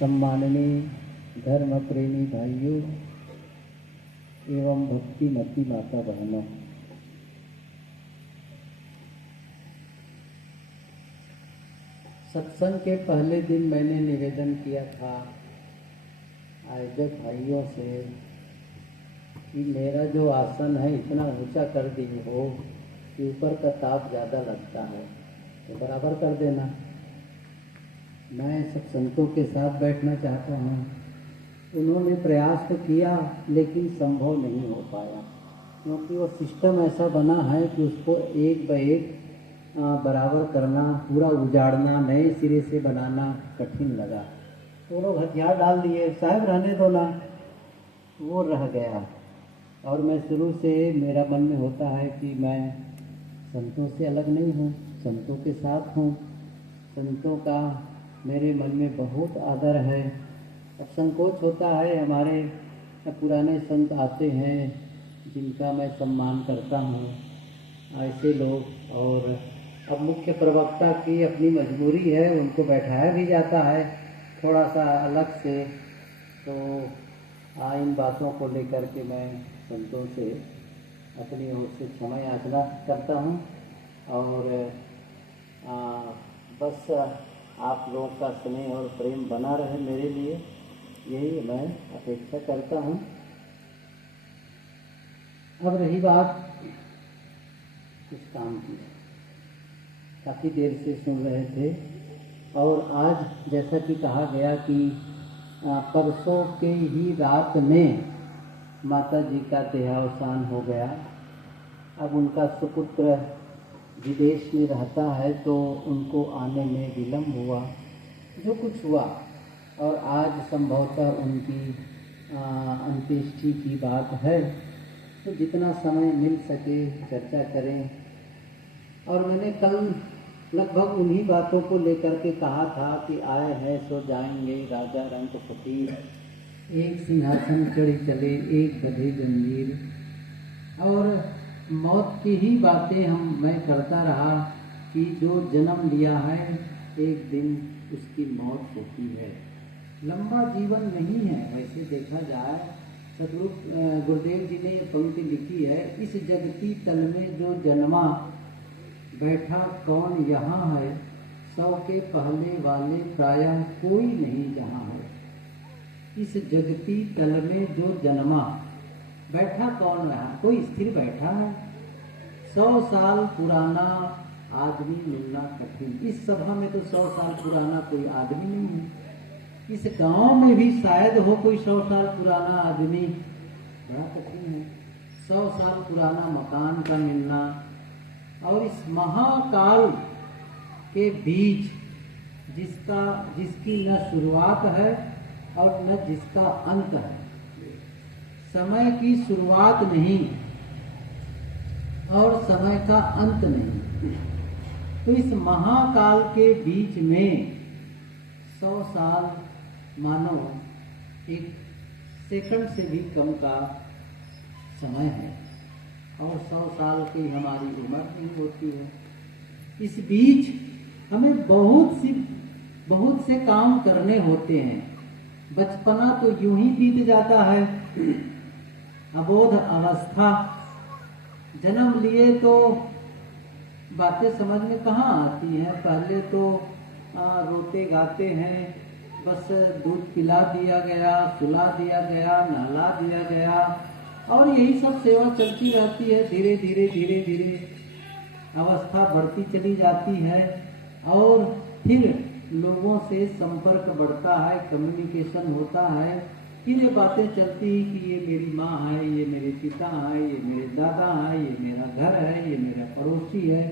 सम्माननीय धर्म प्रेमी भाइयों एवं भक्तिमती माता बहनों, सत्संग के पहले दिन मैंने निवेदन किया था आयोजक भाइयों से कि मेरा जो आसन है इतना ऊंचा कर दिए हो कि ऊपर का ताप ज़्यादा लगता है, तो बराबर कर देना। मैं सब संतों के साथ बैठना चाहता हूँ। उन्होंने प्रयास तो किया लेकिन संभव नहीं हो पाया, क्योंकि वो सिस्टम ऐसा बना है कि उसको एक ब एक बराबर करना, पूरा उजाड़ना, नए सिरे से बनाना कठिन लगा। तो लोग हथियार डाल दिए, साहब रहने दो ना, वो रह गया। और मैं शुरू से मेरा मन में होता है कि मैं संतों से अलग नहीं हूँ, संतों के साथ हूँ। संतों का मेरे मन में बहुत आदर है। अब संकोच होता है, हमारे पुराने संत आते हैं जिनका मैं सम्मान करता हूँ, ऐसे लोग। और अब मुख्य प्रवक्ता की अपनी मजबूरी है, उनको बैठाया भी जाता है थोड़ा सा अलग से। तो इन बातों को लेकर के मैं संतों से अपनी ओर से क्षमा याचना करता हूँ। और बस आप लोगों का स्नेह और प्रेम बना रहे मेरे लिए, यही मैं अपेक्षा करता हूँ। अब रही बात कुछ काम की, काफ़ी देर से सुन रहे थे। और आज जैसा कि कहा गया कि परसों के ही रात में माता जी का देहावसान हो गया। अब उनका सुपुत्र विदेश में रहता है तो उनको आने में विलम्ब हुआ, जो कुछ हुआ। और आज संभवतः उनकी अंत्येष्टि की बात है, तो जितना समय मिल सके चर्चा करें। और मैंने कल लगभग उन्हीं बातों को लेकर के कहा था कि आए हैं सो जाएंगे, राजा रंग फकीर, एक सिंहासन चढ़ी चले एक बंधे जंजीर। और मौत की ही बातें मैं करता रहा कि जो जन्म लिया है एक दिन उसकी मौत होती है। लंबा जीवन नहीं है वैसे देखा जाए। सदगुरु गुरुदेव जी ने पंक्ति लिखी है, इस जगती तल में जो जन्मा बैठा कौन यहाँ है, 100 के पहले वाले प्रायः कोई नहीं जहाँ है। इस जगती तल में जो जन्मा बैठा कौन रहा, कोई स्थिर बैठा है। 100 साल पुराना आदमी मिलना कठिन। इस सभा में तो 100 साल पुराना कोई आदमी नहीं है। इस गांव में भी शायद हो कोई 100 साल पुराना आदमी, बड़ा कठिन है। 100 साल पुराना मकान का मिलना। और इस महाकाल के बीच जिसकी न शुरुआत है और न जिसका अंत है, समय की शुरुआत नहीं और समय का अंत नहीं, तो इस महाकाल के बीच में 100 साल मानो एक सेकंड से भी कम का समय है। और 100 साल की हमारी उम्र नहीं होती है। इस बीच हमें बहुत से काम करने होते हैं। बचपना तो यूं ही बीत जाता है, अबोध अवस्था, जन्म लिए तो बातें समझ में कहाँ आती हैं। पहले तो रोते गाते हैं, बस दूध पिला दिया गया, सुला दिया गया, नहला दिया गया, और यही सब सेवा चलती रहती है। धीरे धीरे अवस्था बढ़ती चली जाती है और फिर लोगों से संपर्क बढ़ता है, कम्युनिकेशन होता है। फिर ये बातें चलती कि ये मेरी माँ है, ये मेरे पिता है, ये मेरे दादा है, ये मेरा घर है, ये मेरा पड़ोसी है,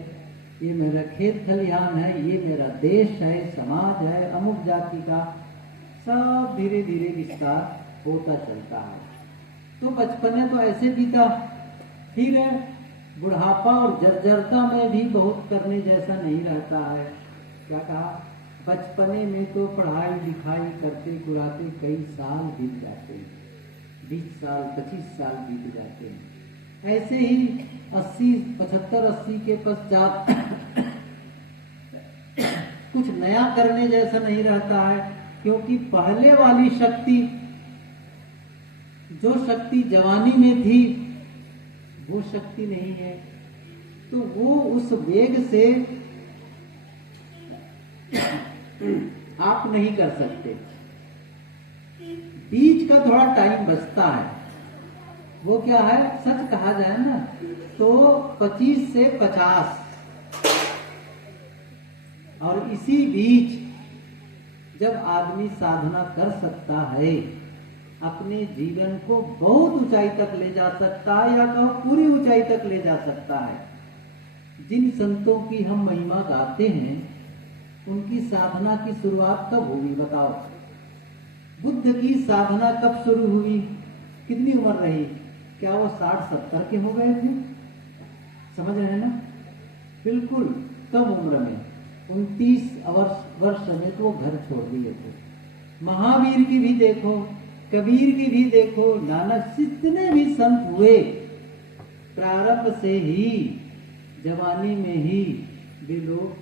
ये मेरा खेत खलिहान है, ये मेरा देश है, समाज है, अमुक जाति का। सब धीरे धीरे विस्तार होता चलता है। तो बचपने तो ऐसे बीता, फिर बुढ़ापा और जर्जरता में भी बहुत करने जैसा नहीं रहता है। क्या कहा, बचपने में तो पढ़ाई लिखाई करते कुराते कई साल बीत जाते हैं, 20 साल 25 साल बीत जाते हैं। ऐसे ही 75-80 के पश्चात कुछ नया करने जैसा नहीं रहता है। क्योंकि पहले वाली शक्ति, जो शक्ति जवानी में थी, वो शक्ति नहीं है, तो वो उस वेग से आप नहीं कर सकते। बीच का थोड़ा टाइम बचता है, वो क्या है, सच कहा जाए ना तो 25 से 50, और इसी बीच जब आदमी साधना कर सकता है, अपने जीवन को बहुत ऊंचाई तक ले जा सकता है, या कहो पूरी ऊंचाई तक ले जा सकता है। जिन संतों की हम महिमा गाते हैं, उनकी साधना की शुरुआत कब हुई बताओ? बुद्ध की साधना कब शुरू हुई? कितनी उम्र रही? क्या वो 60-70 के हो गए थे? समझ रहे हैं ना? बिल्कुल कम उम्र में, 29 वर्ष में तो वो घर छोड़ दिए थे। महावीर की भी देखो, कबीर की भी देखो, नानक, जितने भी संत हुए, प्रारंभ से ही, जवानी में ही वे लोग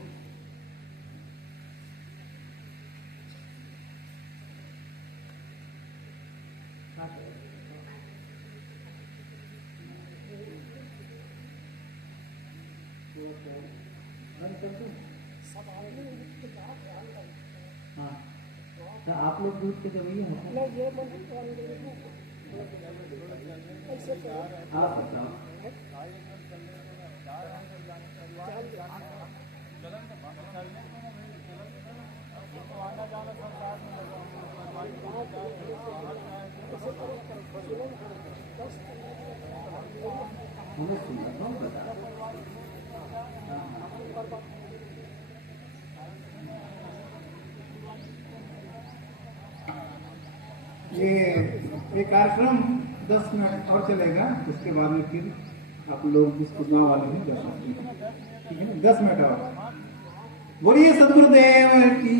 हाँ, तो आप लोग दूध के जरूरी है, आप बताओ। हमें सुनना कौन बता? ये कार्यक्रम 10 मिनट और चलेगा, उसके बाद में फिर आप लोग जिसको गाँव वाले हैं जा सकते हैं, ठीक है? 10 मिनट और। बोलिए सदगुरुदेव की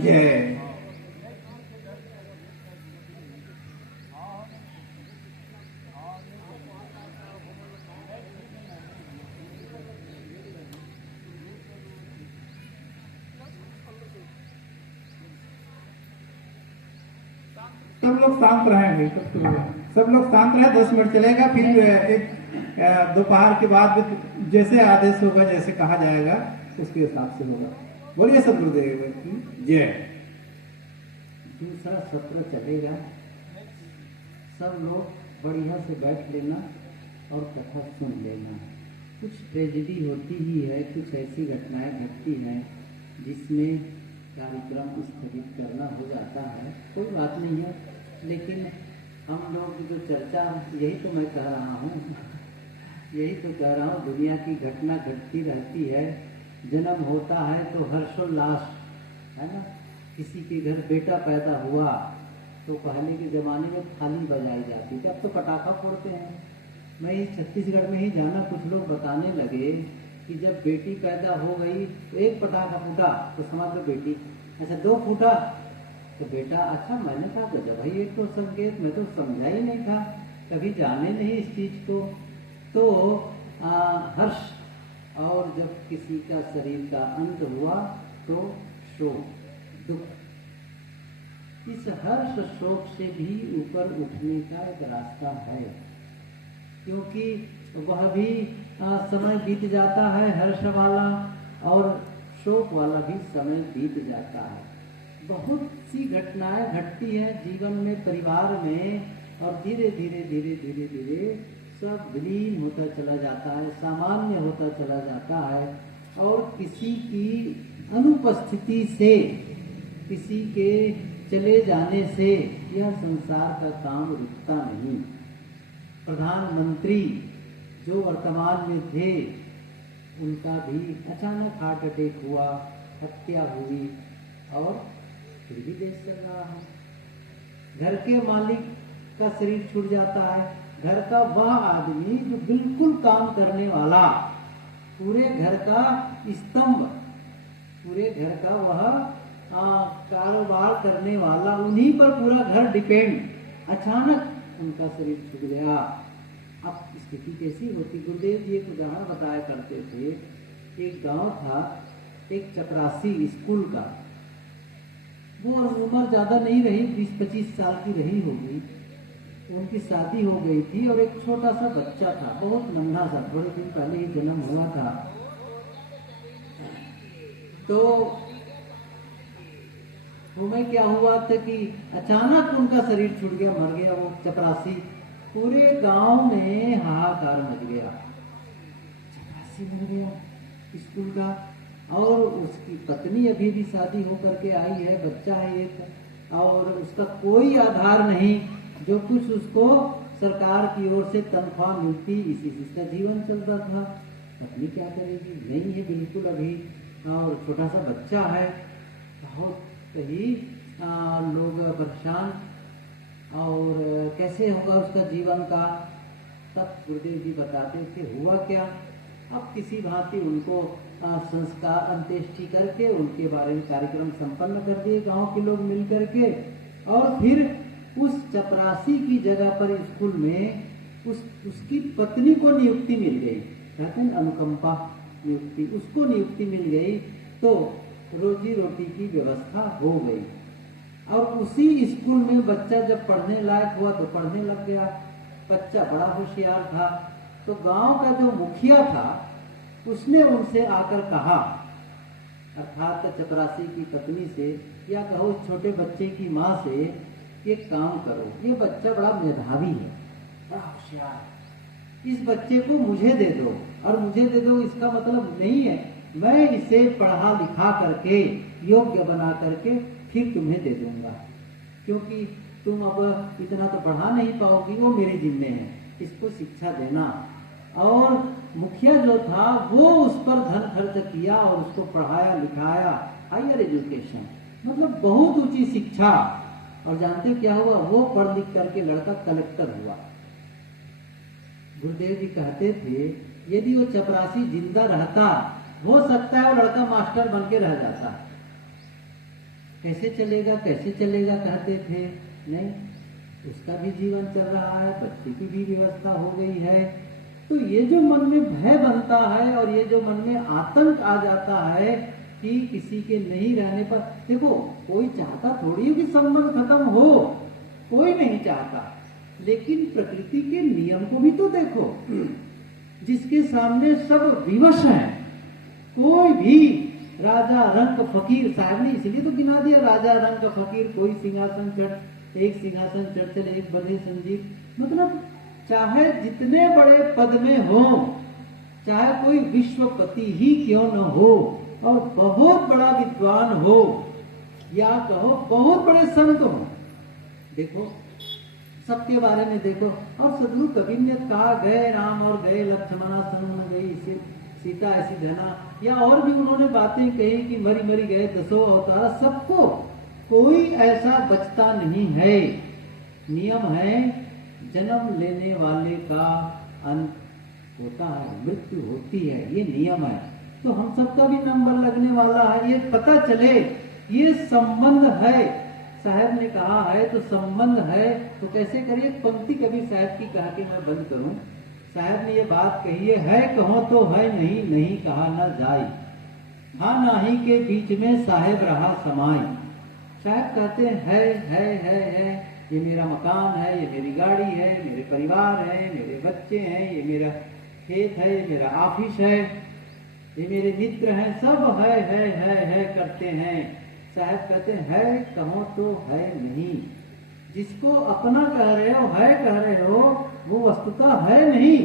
जय। सब लोग शांत रहेंगे, सब लोग शांत रहे। 10 मिनट चलेगा, फिर एक दोपहर के बाद जैसे आदेश होगा, जैसे कहा जाएगा, उसके हिसाब से होगा। बोलिए सदगुरुदेव की जय। दूसरा सत्र चलेगा, सब लोग बढ़िया से बैठ लेना और कथा सुन लेना। कुछ ट्रेजेडी होती ही है, कुछ ऐसी घटनाएं घटती हैं जिसमें कार्यक्रम स्थगित करना हो जाता है, कोई बात नहीं है। लेकिन हम लोग जो चर्चा, यही तो मैं कह रहा हूँ यही तो कह रहा हूँ, दुनिया की घटना घटती रहती है। जन्म होता है तो हर्षोल्लास है ना, किसी के घर बेटा पैदा हुआ तो पहले के ज़माने में थाली बजाई जाती थी, अब तो पटाखा फोड़ते हैं। मैं इस छत्तीसगढ़ में ही जाना, कुछ लोग बताने लगे कि जब बेटी पैदा हो गई तो एक पटाखा फूटा तो समझ लो बेटी, अच्छा 2 फूटा तो बेटा। अच्छा, मैंने कहा गजब भाई, एक तो संकेत, मैं तो समझा ही नहीं था, कभी जाने नहीं इस चीज को। तो हर्ष, और जब किसी का शरीर का अंत हुआ तो शोक, दुख। इस हर्ष शोक से भी ऊपर उठने का एक रास्ता है, क्योंकि वह भी समय बीत जाता है, हर्ष वाला और शोक वाला भी समय बीत जाता है। बहुत सी घटनाएं घटती हैं जीवन में, परिवार में, और धीरे धीरे धीरे धीरे धीरे सब विलीन होता चला जाता है, सामान्य होता चला जाता है। और किसी की अनुपस्थिति से, किसी के चले जाने से यह संसार का काम रुकता नहीं। प्रधानमंत्री जो वर्तमान में थे, उनका भी अचानक हार्ट अटैक हुआ, हत्या हुई, और फिर भी देश चल रहा है। घर के मालिक का शरीर छूट जाता है, घर का वह आदमी जो बिल्कुल काम करने वाला, पूरे घर का स्तंभ, पूरे घर का वह कारोबार करने वाला, उन्हीं पर पूरा घर डिपेंड, अचानक उनका शरीर छूट गया। अब स्थिति कैसी होती? गुरुदेव जी एक उदाहरण बताया करते थे। एक गांव था, एक चपरासी स्कूल का, वो उम्र ज्यादा नहीं रही, 20-25 साल की रही होगी। उनकी शादी हो गई थी और एक छोटा सा बच्चा था, बहुत नन्हा सा, थोड़े दिन पहले ही जन्म हुआ था। तो उनमें क्या हुआ था कि अचानक उनका शरीर छूट गया, मर गया वो चपरासी। पूरे गांव में हाहाकार मच गया, चपरासी मर गया स्कूल का। और उसकी पत्नी अभी भी शादी होकर के आई है, बच्चा है एक, और उसका कोई आधार नहीं। जो कुछ उसको सरकार की ओर से तनख्वाह मिलती, इसी से इसका जीवन चलता था। पत्नी क्या करेगी, नहीं है बिल्कुल अभी, और छोटा सा बच्चा है। बहुत ही लोग परेशान, और कैसे होगा उसका जीवन का। तब गुरुदेव जी बताते थे हुआ क्या। अब किसी भांति उनको संस्कार अंत्येष्टि करके उनके बारे में कार्यक्रम संपन्न कर दिए गांव के लोग मिल करके। और फिर उस चपरासी की जगह पर स्कूल में उसकी पत्नी को नियुक्ति मिल गई, कहते हैं अनुकंपा नियुक्ति, उसको नियुक्ति मिल गई। तो रोजी रोटी की व्यवस्था हो गई। और उसी स्कूल में बच्चा जब पढ़ने लायक हुआ तो पढ़ने लग गया। बच्चा बड़ा होशियार था। तो गांव का जो मुखिया था उसने उनसे आकर कहा, अर्थात चपरासी की पत्नी से, या कहो छोटे बच्चे की माँ से, एक काम करो, ये बच्चा बड़ा मेधावी है, बड़ा होशियार, इस बच्चे को मुझे दे दो। और मुझे दे दो इसका मतलब नहीं है मैं इसे पढ़ा लिखा करके योग्य बना करके फिर तुम्हें दे दूंगा, क्योंकि तुम अब इतना तो पढ़ा नहीं पाओगी, वो मेरे जिम्मे है, इसको शिक्षा देना। और मुखिया जो था वो उस पर धन खर्च किया और उसको पढ़ाया लिखाया, हायर एजुकेशन, मतलब बहुत ऊंची शिक्षा। और जानते क्या हुआ, वो पढ़ लिख करके लड़का कलेक्टर हुआ। गुरुदेव जी कहते थे यदि वो चपरासी जिंदा रहता, हो सकता है वो लड़का मास्टर बन के रह जाता। कैसे चलेगा कैसे चलेगा कहते थे, नहीं, उसका भी जीवन चल रहा है, बच्चे की भी व्यवस्था हो गई है। तो ये जो मन में भय बनता है और ये जो मन में आतंक आ जाता है कि किसी के नहीं रहने पर, देखो कोई चाहता थोड़ी कि संबंध खत्म हो, कोई नहीं चाहता, लेकिन प्रकृति के नियम को भी तो देखो, जिसके सामने सब विवश हैं। कोई भी राजा रंग फकीर, साहब ने इसलिए तो गिना दिया, राजा रंग फकीर, कोई सिंहासन चढ़, एक सिंहासन चढ़ चले एक बंधे संजीव। मतलब चाहे जितने बड़े पद में हो, चाहे कोई विश्वपति ही क्यों न हो, और बहुत बड़ा विद्वान हो, या कहो बहुत बड़े संत हो, देखो सबके बारे में देखो। और सदगुरु कबीर ने कहा, गए राम और गए लक्ष्मणा, सनुन गई सीता ऐसी धना, या और भी उन्होंने बातें कही कि मरी मरी गए दसों अवतार। सबको कोई ऐसा बचता नहीं है। नियम है, जन्म लेने वाले का अंत होता है, मृत्यु होती है, ये नियम है। तो हम सबका भी नंबर लगने वाला है, ये पता चले, ये संबंध है। साहब ने कहा है तो संबंध है, तो कैसे करिए। पंक्ति कभी साहब की कहा कि मैं बंद करूं। साहब ने ये बात कही है कहो तो है, नहीं नहीं कहा न जाए, हाँ नाही के बीच में साहेब रहा समाई। साहब कहते हैं है, ये मेरा मकान है, ये मेरी गाड़ी है, मेरे परिवार है, मेरे बच्चे हैं, ये मेरा खेत है, ये मेरा ऑफिस है, ये मेरे मित्र हैं, सब है करते हैं। साहब कहते हैं कहो तो है नहीं। जिसको अपना कह रहे हो, है कह रहे हो, वो वस्तुतः है नहीं।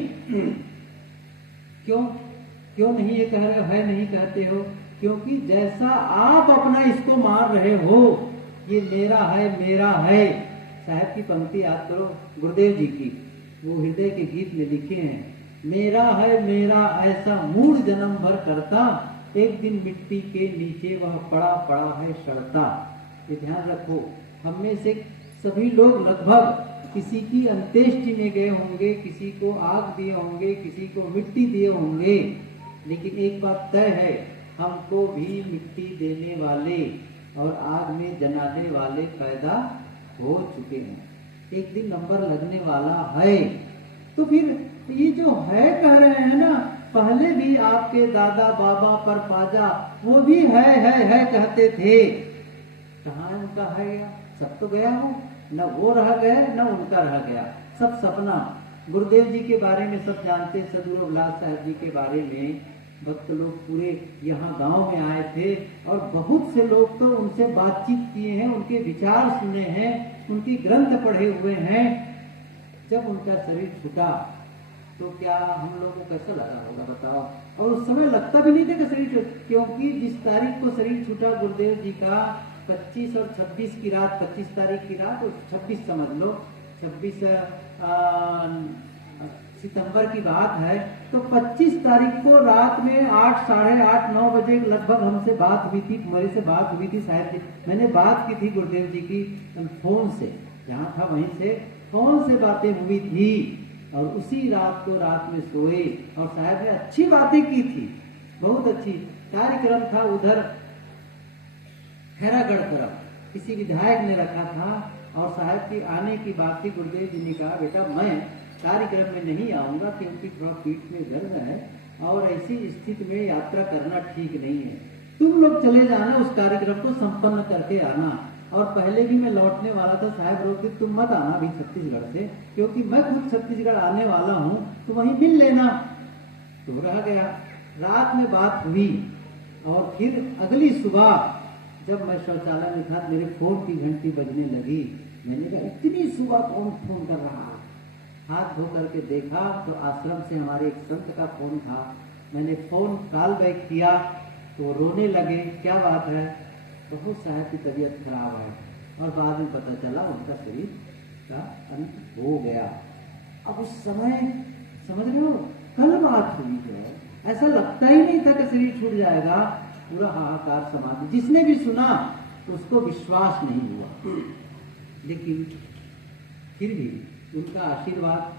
क्यों नहीं ये कह रहे हो, है नहीं कहते हो? क्योंकि जैसा आप अपना इसको मान रहे हो, ये मेरा है मेरा है। साहब की पंक्ति याद करो, गुरुदेव जी की, वो हृदय के गीत में लिखे हैं, मेरा है मेरा ऐसा मूड जन्म भर करता, एक दिन मिट्टी के नीचे वह पड़ा पड़ा है सड़ता। ये ध्यान रखो, हम में से सभी लोग लगभग किसी की अंत्येष्टि में गए होंगे, किसी को आग दिए होंगे, किसी को मिट्टी दिए होंगे, लेकिन एक बात तय है, हमको भी मिट्टी देने वाले और आग में जलाने वाले पैदा हो चुके हैं। एक दिन नंबर लगने वाला है। तो फिर ये जो है कह रहे हैं ना, पहले भी आपके दादा बाबा पर पाजा वो भी है कहते थे। कहाँ है उनका है गया, सब तो गया हूँ, न वो रह गए न उनका रह गया, सब सपना। गुरुदेव जी के बारे में सब जानते, सदगुरु अभिलाष साहब जी के बारे में भक्त लोग पूरे यहाँ गांव में आए थे और बहुत से लोग तो उनसे बातचीत किए हैं, उनके विचार सुने हैं, उनकी ग्रंथ पढ़े हुए हैं। जब उनका शरीर छूटा तो क्या हम लोगों को कैसा लगा होगा बताओ। और उस समय लगता भी नहीं था कि शरीर छूटा, क्योंकि जिस तारीख को शरीर छूटा गुरुदेव जी का 25 और 26 की रात, 25 तारीख की रात और 26 समझ लो, 26 सितंबर की बात है, तो 25 तारीख को रात में 8, साढ़े 8, 9 बजे लगभग हमसे बात हुई थी, मेरे से बात हुई थी शायद, मैंने बात की थी गुरुदेव जी की फोन से, जहाँ था वहीं से फोन से बातें हुई थी। और उसी रात को रात में सोए और साहब ने अच्छी बातें की थी, बहुत अच्छी। कार्यक्रम था उधर खैरागढ़ तरफ, किसी विधायक ने रखा था और साहब की आने की बात थी। गुरुदेव जी ने कहा बेटा मैं कार्यक्रम में नहीं आऊंगा क्योंकि थोड़ा पीठ में दर्द है और ऐसी स्थिति में यात्रा करना ठीक नहीं है, तुम लोग चले जाना, उस कार्यक्रम को संपन्न करके आना। और पहले भी मैं लौटने वाला था, साहब रोकते तुम मत आना अभी छत्तीसगढ़ से, क्योंकि मैं खुद छत्तीसगढ़ आने वाला हूँ, तो वहीं मिल लेना। तो रह गया, रात में बात हुई और फिर अगली सुबह जब मैं शौचालय में था मेरे फोन की घंटी बजने लगी। मैंने कहा इतनी सुबह कौन फोन कर रहा है, हाथ धो करके देखा तो आश्रम से हमारे एक संत का फोन था। मैंने फोन कॉल बैक किया तो रोने लगे, क्या बात है, बहुत साहब की तबीयत खराब है। और बाद में पता चला उनका शरीर का अंत हो गया। अब उस समय समझ रहे हो कल बात हुई है, ऐसा लगता ही नहीं था कि शरीर छूट जाएगा, पूरा हाहाकार समाधि। जिसने भी सुना उसको विश्वास नहीं हुआ, लेकिन फिर भी उनका आशीर्वाद,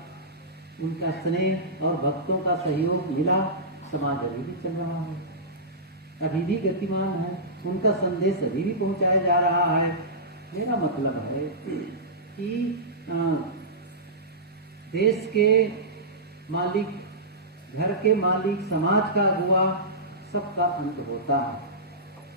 उनका स्नेह और भक्तों का सहयोग मिला। समाज अभी भी चल रहा है, अभी भी गतिमान है, उनका संदेश अभी भी पहुंचाया जा रहा है। मेरा मतलब है कि देश के मालिक, घर के मालिक, समाज का अगुआ, सबका अंत होता है।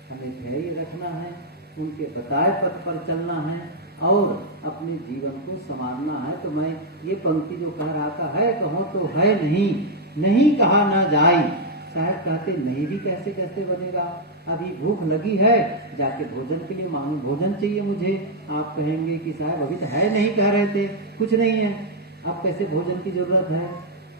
हमें धैर्य रखना है, उनके बताए पथ पर चलना है और अपने जीवन को संवारना है। तो मैं ये पंक्ति जो कह रहा था, है कहो तो है नहीं, नहीं कहा ना जाए। साहब कहते नहीं भी कैसे कैसे बनेगा, अभी भूख लगी है, जाके भोजन के लिए मांगो, भोजन चाहिए मुझे। आप कहेंगे कि साहब अभी तो है नहीं, कह रहे थे कुछ नहीं है, अब कैसे भोजन की जरूरत है,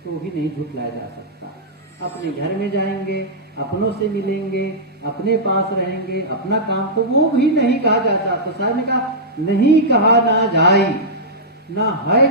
तो भी नहीं झुठलाया जा सकता। अपने घर में जाएंगे, अपनों से मिलेंगे, अपने पास रहेंगे, अपना काम, तो वो भी नहीं कहा जाता। तो साहब ने कहा नहीं कहा ना जाए, ना है